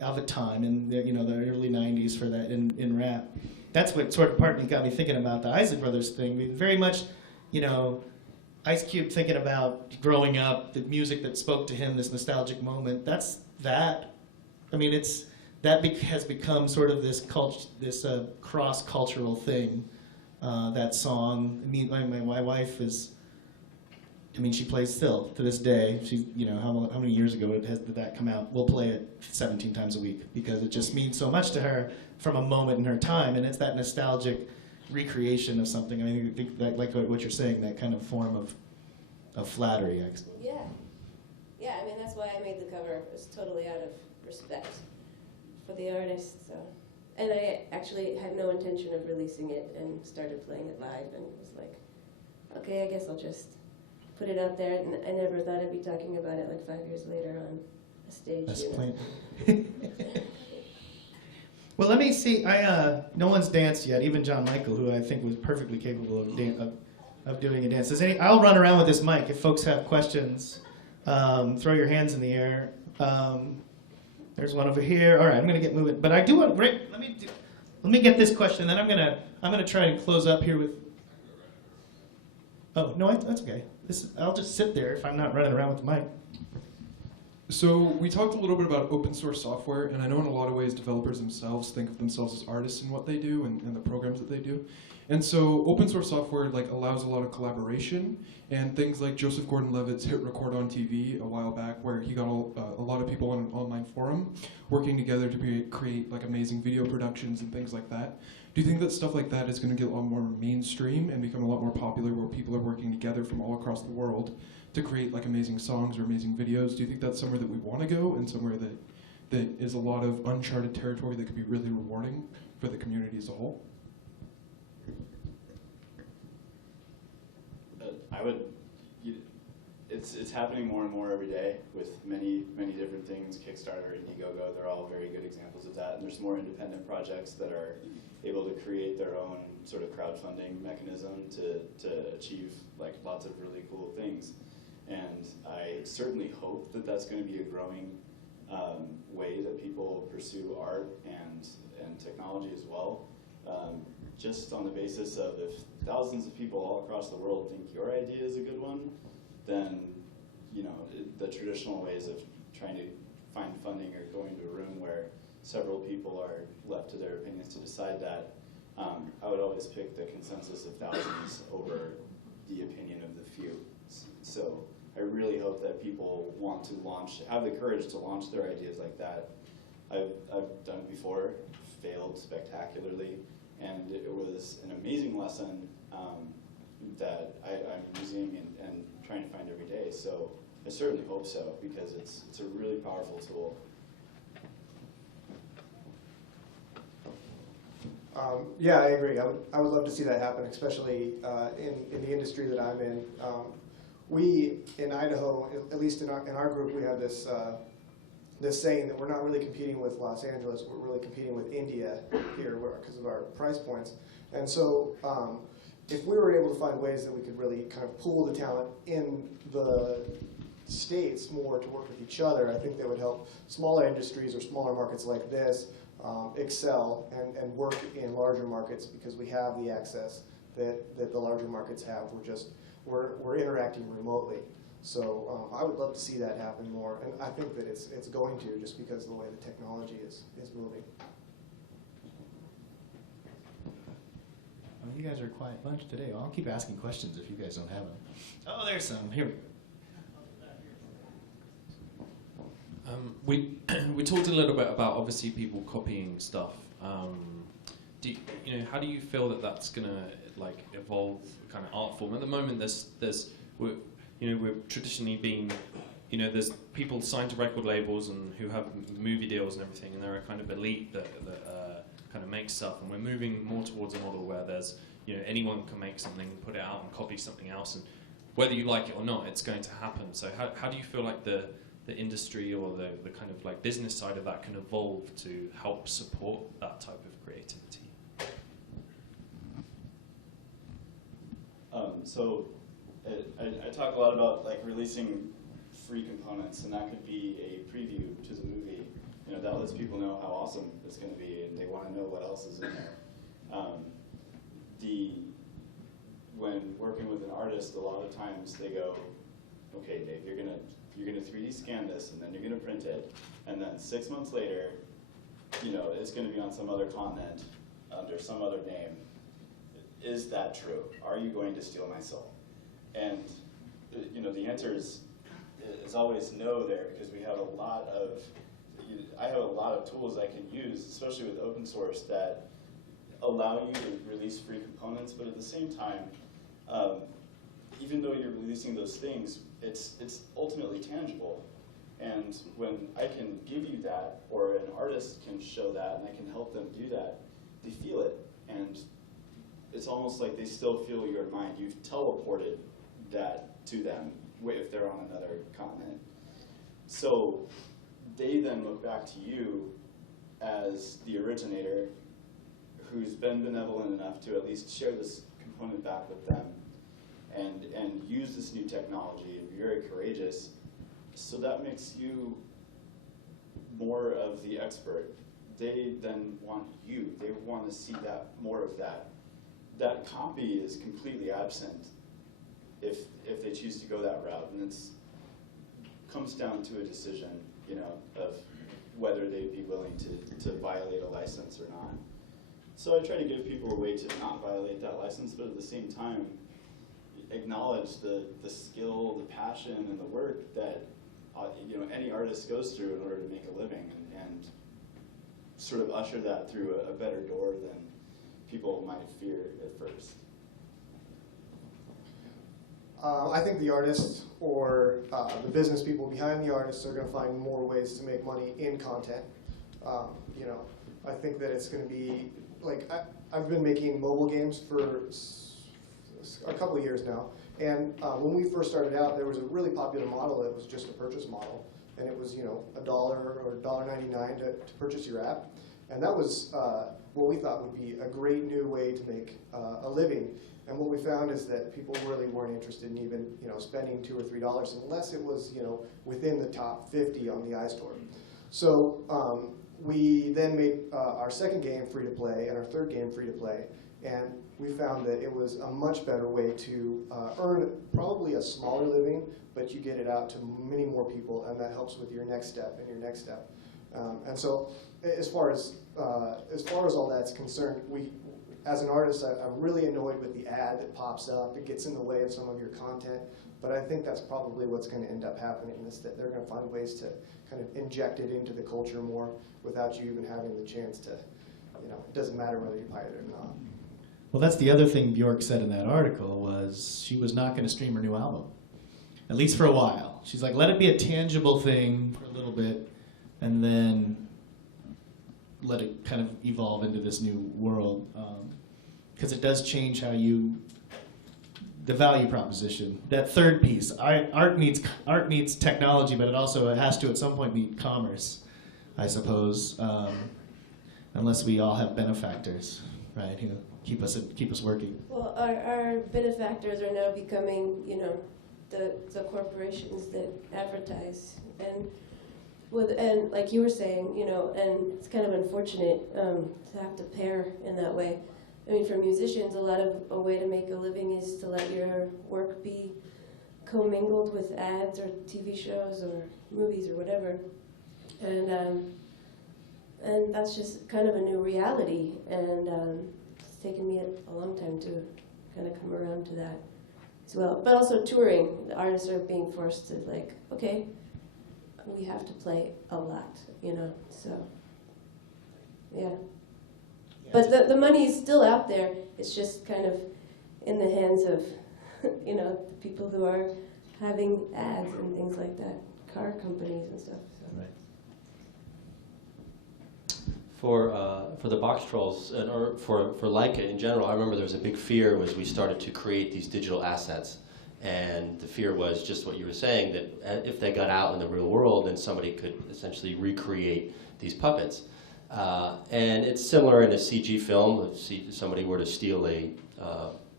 of a time in the early '90s for that in rap. That's what sort of partly got me thinking about the Isaac Brothers thing. Very much, Ice Cube thinking about growing up, the music that spoke to him, this nostalgic moment. That's that. I mean, has become sort of this cross-cultural thing. That song. I mean, my wife is. I mean, she plays still to this day. She, how many years ago did that come out? We'll play it 17 times a week because it just means so much to her from a moment in her time, and it's that nostalgic recreation of something. I mean, like what you're saying, that kind of form of flattery, I suppose. Yeah. I mean, that's why I made the cover. It was totally out of respect for the artist. So, and I actually had no intention of releasing it, and started playing it live, and was like, okay, I guess I'll just put it out there. And I never thought I'd be talking about it 5 years later on a stage. That's Well, let me see. No one's danced yet. Even John Michael, who I think was perfectly capable of doing a dance. I'll run around with this mic if folks have questions. Throw your hands in the air. There's one over here. All right, I'm gonna get moving, but I do want Rick. Let me get this question, then I'm gonna try and close up here with. Oh no, that's okay. I'll just sit there if I'm not running around with the mic. So we talked a little bit about open source software, and I know in a lot of ways developers themselves think of themselves as artists in what they do and the programs that they do. And so open source software allows a lot of collaboration, and things like Joseph Gordon-Levitt's hit Record on TV a while back, where he got a lot of people on an online forum working together to create amazing video productions and things like that. Do you think that stuff like that is going to get a lot more mainstream and become a lot more popular, where people are working together from all across the world to create amazing songs or amazing videos? Do you think that's somewhere that we want to go, and somewhere that is a lot of uncharted territory that could be really rewarding for the community as a whole? It's happening more and more every day with many different things. Kickstarter, Indiegogo, they're all very good examples of that. And there's more independent projects that are able to create their own sort of crowdfunding mechanism to achieve lots of really cool things. And I certainly hope that that's going to be a growing way that people pursue art and technology as well. Just on the basis of, if thousands of people all across the world think your idea is a good one, then the traditional ways of trying to find funding or going to a room where several people are left to their opinions to decide that, I would always pick the consensus of thousands over the opinion of the few. So I really hope that people want to have the courage to launch their ideas like that. I've done it before, failed spectacularly, and it was an amazing lesson that I'm using and trying to find every day. So I certainly hope so, because it's a really powerful tool. Yeah, I agree. I would love to see that happen, especially in the industry that I'm in. We in Idaho, at least in our group, we have this saying that we're not really competing with Los Angeles. We're really competing with India here because of our price points. And so, if we were able to find ways that we could really kind of pool the talent in the states more to work with each other, I think that would help smaller industries or smaller markets like this excel and work in larger markets, because we have the access that the larger markets have. We're interacting remotely. So I would love to see that happen more, and I think that it's going to, just because of the way the technology is moving. Well, you guys are a quiet bunch today. I'll keep asking questions if you guys don't have them. Oh, there's some. Here. We talked a little bit about, obviously, people copying stuff. How do you feel that that's gonna evolve kind of art form? At the moment, we're traditionally being, there's people signed to record labels and who have movie deals and everything, and they're a kind of elite that kind of makes stuff, and we're moving more towards a model where there's, anyone can make something, put it out and copy something else, and whether you like it or not, it's going to happen. So how do you feel like the industry or the kind of business side of that can evolve to help support that type of creativity? So I talk a lot about releasing free components, and that could be a preview to the movie. That lets people know how awesome it's going to be, and they want to know what else is in there. When working with an artist, a lot of times they go, "Okay, Dave, you're gonna 3D scan this, and then you're gonna print it, and then 6 months later, it's going to be on some other continent under some other name. Is that true? Are you going to steal my soul?" And the answer is always no there, because we have I have a lot of tools I can use, especially with open source, that allow you to release free components, but at the same time, even though you're releasing those things, it's ultimately tangible. And when I can give you that, or an artist can show that, and I can help them do that, they feel it. And it's almost like they still feel your mind. You've teleported that to them if they're on another continent. So they then look back to you as the originator who's been benevolent enough to at least share this component back with them and use this new technology and be very courageous. So that makes you more of the expert. They then want you. They want to see that more of that. That copy is completely absent if they choose to go that route, and it's comes down to a decision, you know, of whether they'd be willing to violate a license or not. So I try to give people a way to not violate that license, but at the same time, acknowledge the skill, the passion, and the work that you know, any artist goes through in order to make a living, and sort of usher that through a better door than people might fear at first. I think the artists or the business people behind the artists are going to find more ways to make money in content. You know, I think that it's going to be like I've been making mobile games for a couple of years now, and when we first started out, there was a really popular model that was just a purchase model, and it was, you know, $1 or $1.99 to purchase your app, and that was what we thought would be a great new way to make a living. And what we found is that people really weren't interested in even, you know, spending $2 or $3 unless it was, you know, within the top 50 on the iStore. So we then made our second game free to play and our third game free to play, and we found that it was a much better way to earn probably a smaller living, but you get it out to many more people, and that helps with your next step and your next step. And so, as far as all that's concerned, as an artist, I'm really annoyed with the ad that pops up. It gets in the way of some of your content, but I think that's probably what's going to end up happening, is that they're going to find ways to kind of inject it into the culture more without you even having the chance to, you know, it doesn't matter whether you pirate it or not. Well, that's the other thing Bjork said in that article, was she was not going to stream her new album, at least for a while. She's like, let it be a tangible thing for a little bit, and then let it kind of evolve into this new world. Because it does change how the value proposition. That third piece, art needs technology, but it has to at some point need commerce, I suppose, unless we all have benefactors, right, who keep us working. Well, our benefactors are now becoming, you know, the corporations that advertise, and like you were saying, you know, and it's kind of unfortunate to have to pair in that way. I mean, for musicians, a way to make a living is to let your work be commingled with ads or TV shows or movies or whatever, and that's just kind of a new reality, and it's taken me a long time to kind of come around to that as well. But also touring, the artists are being forced to, like, okay, we have to play a lot, you know, so, yeah. But the money is still out there. It's just kind of in the hands of, you know, the people who are having ads and things like that, car companies and stuff. So. Right. For the box trolls, or for Laika in general, I remember there was a big fear as we started to create these digital assets. And the fear was just what you were saying, that if they got out in the real world, then somebody could essentially recreate these puppets. And it's similar in a CG film. If somebody were to steal a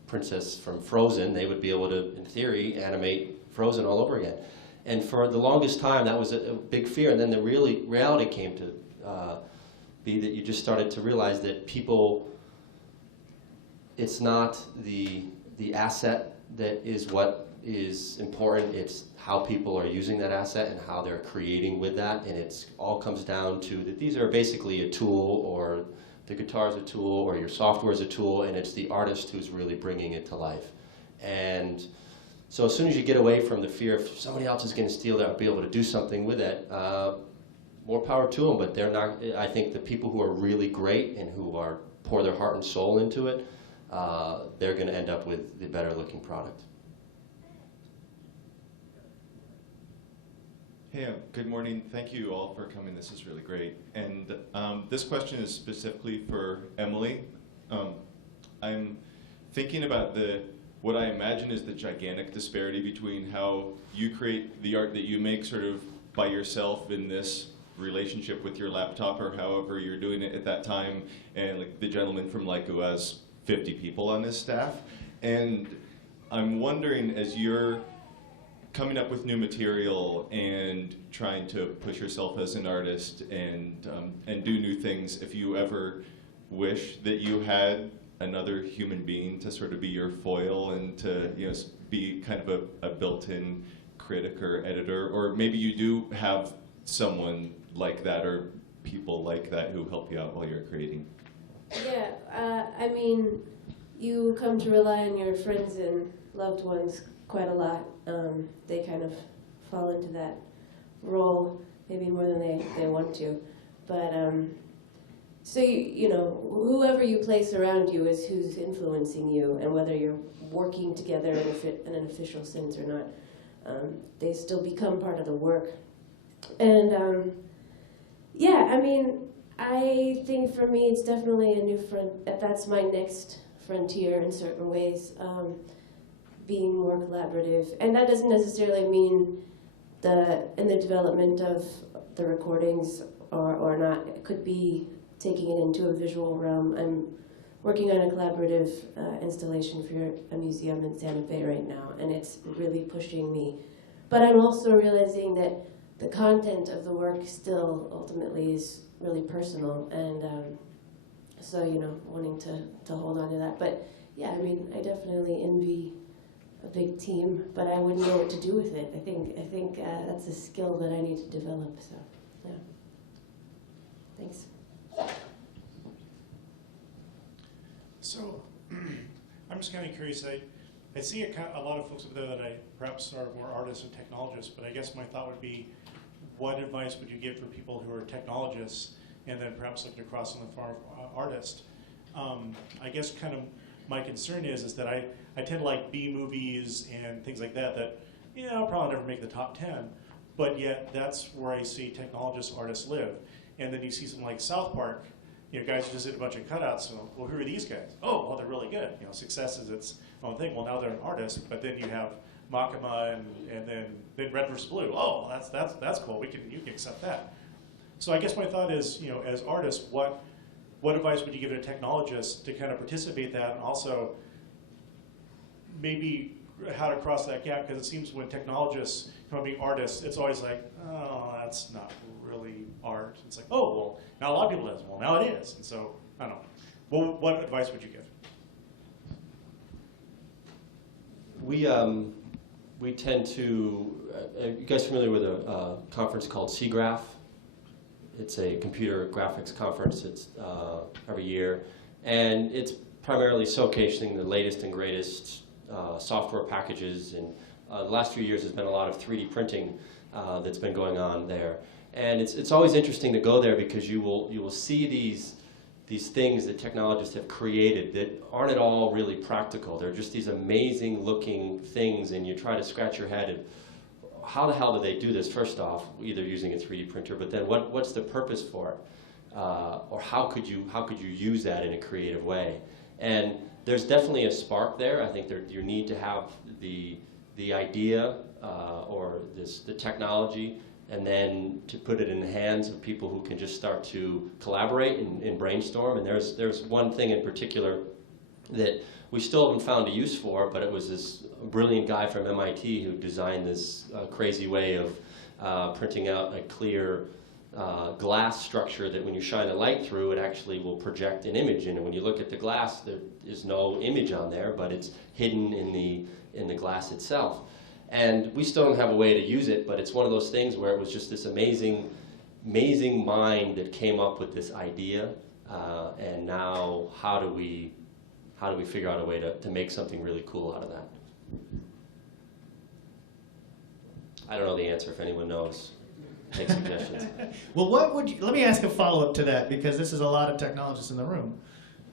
princess from Frozen, they would be able to, in theory, animate Frozen all over again. And for the longest time, that was a big fear. And then the reality came to be that you just started to realize that people, it's not the asset that is what is important. It's how people are using that asset and how they're creating with that, and it all comes down to that these are basically a tool, or the guitar is a tool, or your software is a tool, and it's the artist who's really bringing it to life. And so as soon as you get away from the fear of somebody else is going to steal that or be able to do something with it, more power to them, but they're not. I think the people who are really great and who pour their heart and soul into it, they're going to end up with the better looking product. Hey, good morning. Thank you all for coming. This is really great. And this question is specifically for Emily. I'm thinking about what I imagine is the gigantic disparity between how you create the art that you make sort of by yourself in this relationship with your laptop or however you're doing it at that time, and like the gentleman from Laika who has 50 people on his staff. And I'm wondering, as you're coming up with new material and trying to push yourself as an artist and do new things, if you ever wish that you had another human being to sort of be your foil and to be kind of a built-in critic or editor, or maybe you do have someone like that or people like that who help you out while you're creating. Yeah, I mean, you come to rely on your friends and loved ones quite a lot. They kind of fall into that role maybe more than they want to. But so you know, whoever you place around you is who's influencing you, and whether you're working together in an official sense or not, they still become part of the work. And yeah, I mean, I think for me it's definitely a new front. That's my next frontier in certain ways, being more collaborative, and that doesn't necessarily mean in the development of the recordings or not. It could be taking it into a visual realm. I'm working on a collaborative installation for a museum in Santa Fe right now, and it's really pushing me. But I'm also realizing that the content of the work still ultimately is really personal, and so, you know, wanting to hold on to that. But yeah, I mean, I definitely envy a big team, but I wouldn't know what to do with it. I think that's a skill that I need to develop, so yeah. Thanks. So, I'm just kind of curious. I see a lot of folks up there that I perhaps are more artists and technologists, but I guess my thought would be, what advice would you give for people who are technologists and then perhaps looking across on the far artist? I guess kind of my concern is that I tend to like B movies and things like that I'll probably never make the top 10, but yet that's where I see technologist artists live. And then you see something like South Park, guys just did a bunch of cutouts. So, well, who are these guys? Oh, well, they're really good. Success is its own thing. Well, now they're an artist, but then you have Makima and then Red vs. Blue. Oh, that's cool. You can accept that. So I guess my thought is, as artists, what advice would you give to a technologist to kind of participate that, and also maybe how to cross that gap? Because it seems when technologists come to be artists, it's always like, oh, that's not really art. It's like, oh, well, now a lot of people do. Well, now it is. And so, I don't know. Well, what advice would you give? We tend to, you guys familiar with a conference called SIGGRAPH? It's a computer graphics conference. It's every year. And it's primarily showcasing the latest and greatest software packages. And the last few years there's been a lot of 3D printing that's been going on there. And it's always interesting to go there because you will see these things that technologists have created that aren't at all really practical. They're just these amazing looking things, and you try to scratch your head at how the hell do they do this, first off, either using a 3D printer, but then what's the purpose for it? Or how could you use that in a creative way? And there's definitely a spark there. I think you need to have the idea or the technology, and then to put it in the hands of people who can just start to collaborate and brainstorm. And there's one thing in particular that we still haven't found a use for, but it was this brilliant guy from MIT who designed this crazy way of printing out a clear glass structure that when you shine a light through, it actually will project an image. And when you look at the glass, there is no image on there, but it's hidden in the glass itself. And we still don't have a way to use it, but it's one of those things where it was just this amazing mind that came up with this idea. And now, how do we figure out a way to make something really cool out of that? I don't know the answer. If anyone knows, take suggestions. Well, let me ask a follow-up to that, because this is a lot of technologists in the room.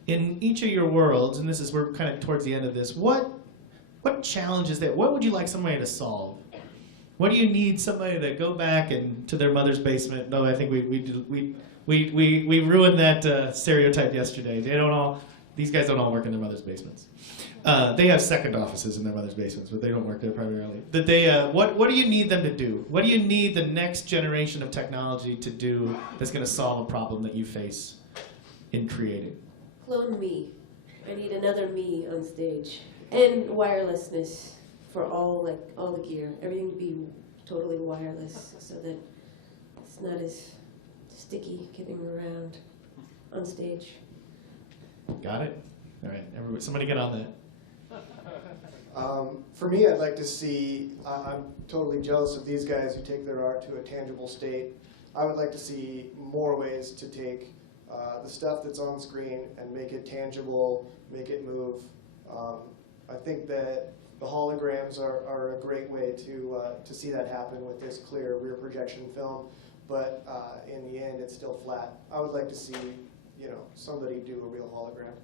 In each of your worlds, and we're kind of towards the end of this, what challenges what would you like somebody to solve? What do you need somebody to go back and to their mother's basement? No, I think we ruined that stereotype yesterday. These guys don't all work in their mother's basements. They have second offices in their mother's basements, but they don't work there primarily. What do you need them to do? What do you need the next generation of technology to do that's going to solve a problem that you face in creating? Clone me. I need another me on stage. And wirelessness. for all the gear. Everything be totally wireless so that it's not as sticky getting around on stage. Got it? All right, everybody, somebody get on that. For me, I'd like to see, I'm totally jealous of these guys who take their art to a tangible state. I would like to see more ways to take the stuff that's on screen and make it tangible, make it move. I think that the holograms are a great way to see that happen with this clear rear projection film, but in the end, it's still flat. I would like to see, somebody do a real hologram.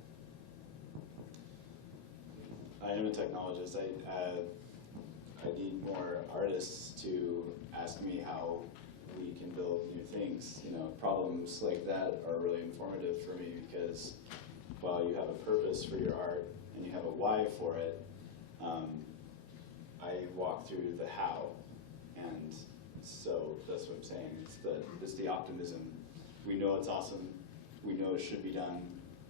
I am a technologist. I need more artists to ask me how we can build new things. Problems like that are really informative for me because while you have a purpose for your art and you have a why for it, I walk through the how, and so that's what I'm saying. It's the optimism. We know it's awesome. We know it should be done,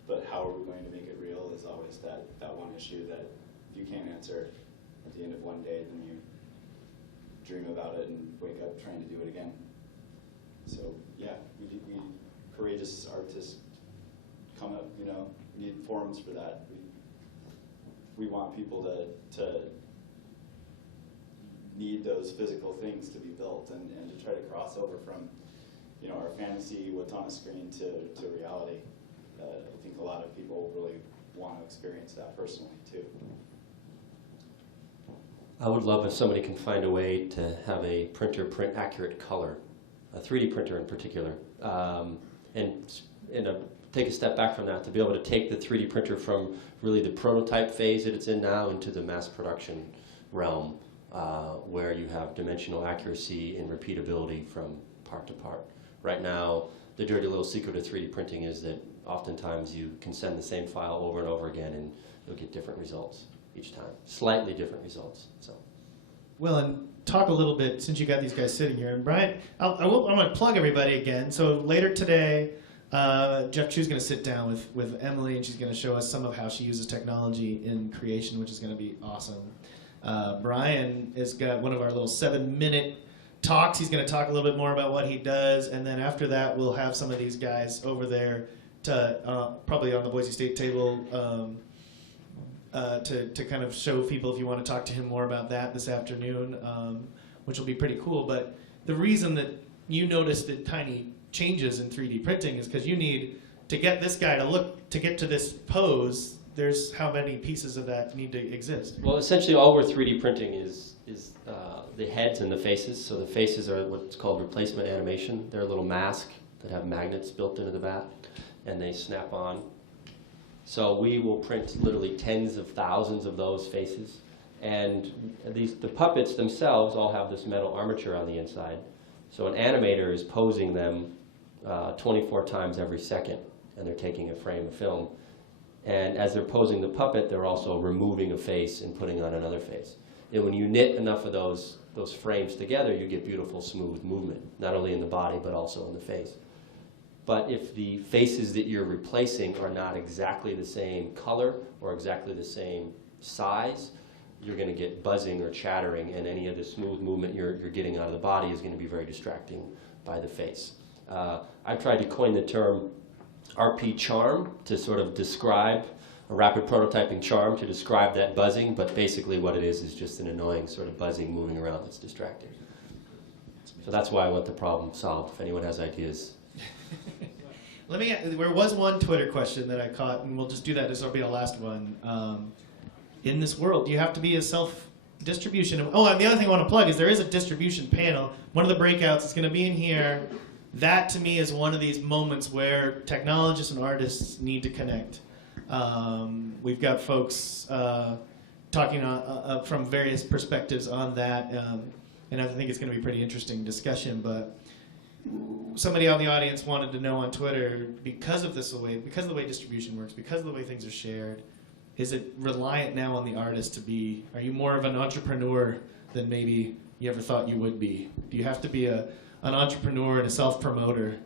but how are we going to make it real is always that one issue that if you can't answer at the end of one day, then you dream about it and wake up trying to do it again. So yeah, we courageous artists come up, we need forums for that. We want people to need those physical things to be built and to try to cross over from our fantasy, what's on a screen, to reality. I think a lot of people really want to experience that personally too. I would love if somebody can find a way to have a printer print accurate color, a 3D printer in particular, and take a step back from that to be able to take the 3D printer from really the prototype phase that it's in now into the mass production realm, where you have dimensional accuracy and repeatability from part to part. Right now, the dirty little secret of 3D printing is that oftentimes you can send the same file over and over again and you'll get different results each time, slightly different results. So, Well, and talk a little bit, since you got these guys sitting here. And Brian, I'm going to plug everybody again. So later today, Jeff Chu's going to sit down with Emily, and she's going to show us some of how she uses technology in creation, which is going to be awesome. Brian has got one of our little 7-minute talks. He's going to talk a little bit more about what he does, and then after that, we'll have some of these guys over there to probably on the Boise State table to kind of show people if you want to talk to him more about that this afternoon, which will be pretty cool. But the reason that you noticed the tiny changes in 3D printing is because you need to get this guy to get to this pose. There's how many pieces of that need to exist? well, essentially all we're 3D printing is the heads and the faces. So the faces are what's called replacement animation. They're a little mask that have magnets built into the back, and they snap on. So we will print literally tens of thousands of those faces. And the puppets themselves all have this metal armature on the inside. So an animator is posing them 24 times every second, and they're taking a frame of film. And as they're posing the puppet, they're also removing a face and putting on another face. And when you knit enough of those frames together, you get beautiful, smooth movement, not only in the body, but also in the face. But if the faces that you're replacing are not exactly the same color or exactly the same size, you're going to get buzzing or chattering, and any of the smooth movement you're getting out of the body is going to be very distracting by the face. I've tried to coin the term RP charm to sort of describe a rapid prototyping charm to describe that buzzing, but basically what it is just an annoying sort of buzzing moving around that's distracting. So that's why I want the problem solved. If anyone has ideas. There was one Twitter question that I caught, and we'll just do that. This will be the last one. In this world, do you have to be a self-distribution? Oh, and the other thing I want to plug is there is a distribution panel. One of the breakouts is going to be in here. That, to me, is one of these moments where technologists and artists need to connect. We've got folks talking from various perspectives on that, and I think it's going to be a pretty interesting discussion. But somebody out in the audience wanted to know on Twitter, because of the way distribution works, because of the way things are shared, is it reliant now on the artist to be, are you more of an entrepreneur than maybe you ever thought you would be? Do you have to be an entrepreneur and a self-promoter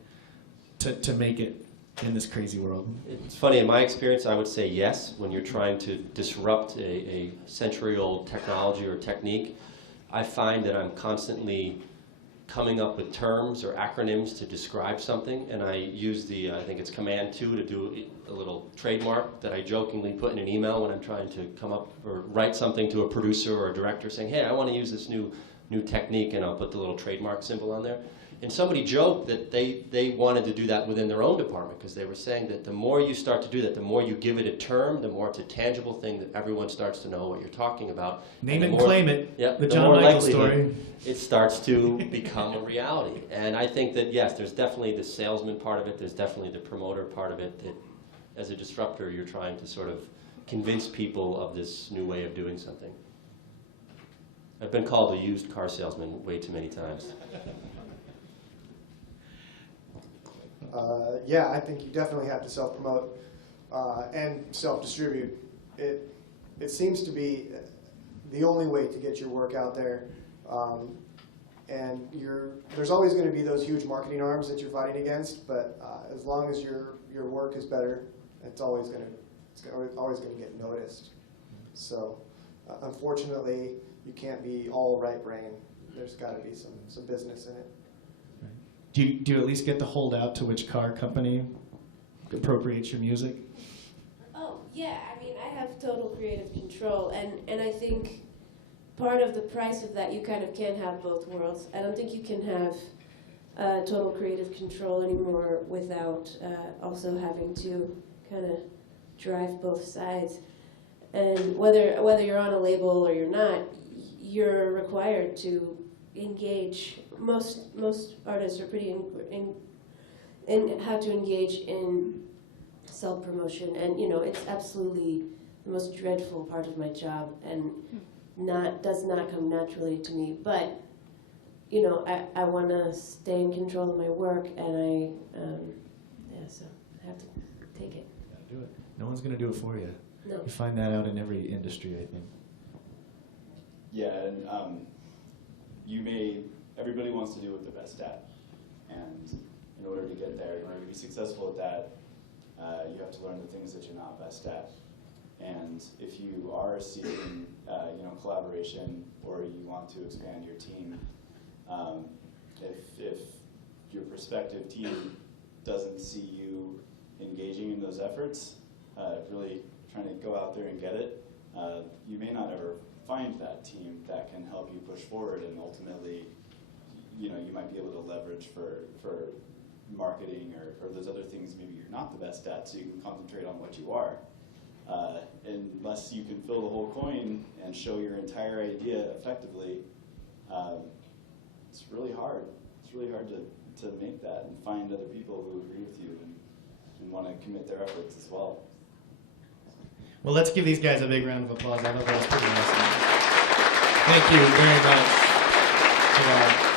to make it in this crazy world? It's funny, in my experience, I would say yes. When you're trying to disrupt a century-old technology or technique, I find that I'm constantly coming up with terms or acronyms to describe something, and I use the, I think it's Command 2 to do a little trademark that I jokingly put in an email when I'm trying to come up or write something to a producer or a director saying, hey, I want to use this new technique, and I'll put the little trademark symbol on there. And somebody joked that they wanted to do that within their own department, because they were saying that the more you start to do that, the more you give it a term, the more it's a tangible thing that everyone starts to know what you're talking about. Name it and claim it. Yeah, The the John more Michael likelihood story. it starts to become a reality. And I think that, yes, there's definitely the salesman part of it, there's definitely the promoter part of it, that as a disruptor, you're trying to sort of convince people of this new way of doing something. I've been called a used car salesman way too many times. Yeah, I think you definitely have to self-promote and self-distribute. It seems to be the only way to get your work out there. And there's always going to be those huge marketing arms that you're fighting against, but as long as your work is better, it's always going to get noticed. So unfortunately, you can't be all right brain. There's got to be some business in it. Do you at least get to hold out to which car company appropriates your music? Oh, yeah, I mean, I have total creative control, and I think part of the price of that, you kind of can't have both worlds. I don't think you can have total creative control anymore without also having to kind of drive both sides. And whether you're on a label or you're not, you're required to engage. Most artists are pretty in how to engage in self-promotion, and it's absolutely the most dreadful part of my job, and does not come naturally to me. But I want to stay in control of my work, and so I have to take it. Gotta do it. No one's gonna do it for you. No. You find that out in every industry, I think. Yeah, and everybody wants to do what they're best at. And in order to get there, in order to be successful at that, you have to learn the things that you're not best at. And if you are seeking collaboration, or you want to expand your team, if your prospective team doesn't see you engaging in those efforts, really trying to go out there and get it, you may not ever find that team that can help you push forward, and ultimately, you might be able to leverage for marketing or those other things maybe you're not the best at, so you can concentrate on what you are. Unless you can fill the whole coin and show your entire idea effectively, it's really hard. It's really hard to make that and find other people who agree with you and want to commit their efforts as well. Well, let's give these guys a big round of applause. I thought that was pretty awesome. Thank you very much for that.